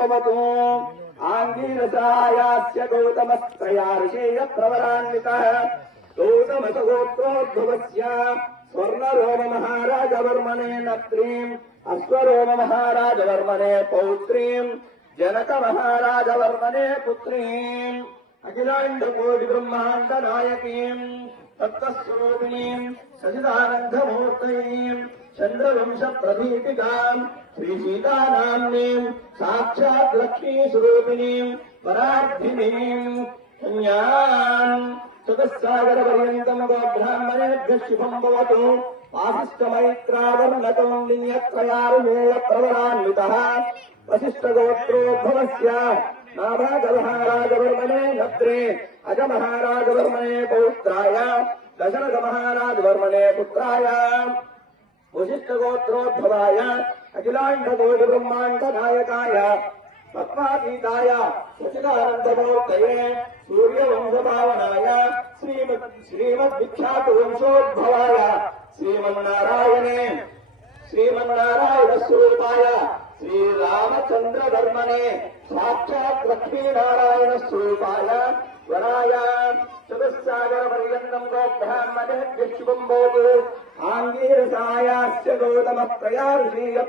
भवतु आंगीरसायास्य गौतमस्त्रया ऋषेय प्रवरान्वितः गौतमस गोत्रोद्भवस्य स्वर्णरोम महाराजवर्मणे नत्रीम् अश्वरोम महाराजवर्मणे पौत्रीम् जनक महाराजवर्मणे पुत्रीम् अखिलांड कोटि ब्रह्मांड नायकीम् तत्तस्वरूपिणीम् सचिदानन्दमूर्तयीम् चंद्रवंश प्रदीपिकाम् श्री सीतानाम्नीम् साक्षात् लक्ष्मी स्वरूपिणीम् परार्थिनीम् कन्याम् चतुस्सागरपर्यन्तम् गोब्राह्मणेभ्यः शुभम् भवतु वासिष्ठमैत्रावर्णकम् लिङ्गत्रयारुमेय प्रवरान्वितः वसिष्ठगोत्रोद्भवस्य नाभागमहाराजवर्मणे नत्रे अजमहाराजवर्मणे पौत्राय दशरथ महाराजवर्मणे पुत्राय वसिष्ठगोत्रोद्भवाय अखिलांडकोटि ब्रह्मांड नायकाय पद्मातीताय सचिदानन्दमूर्तये सूर्यवंशपावनाय श्रीमद्विख्यात वंशोद्भवाय श्रीमन्नारायण स्वरूपाय श्रीरामचंद्रधर्मणे साक्षात् लक्ष्मीनारायण स्वरूपाय वराय चतुस्सागरपर्यन्तम् गोब्राह्मणेभ्यः शुभम् भवतु आंगीरसायास्य गौतमप्रया ऋषीय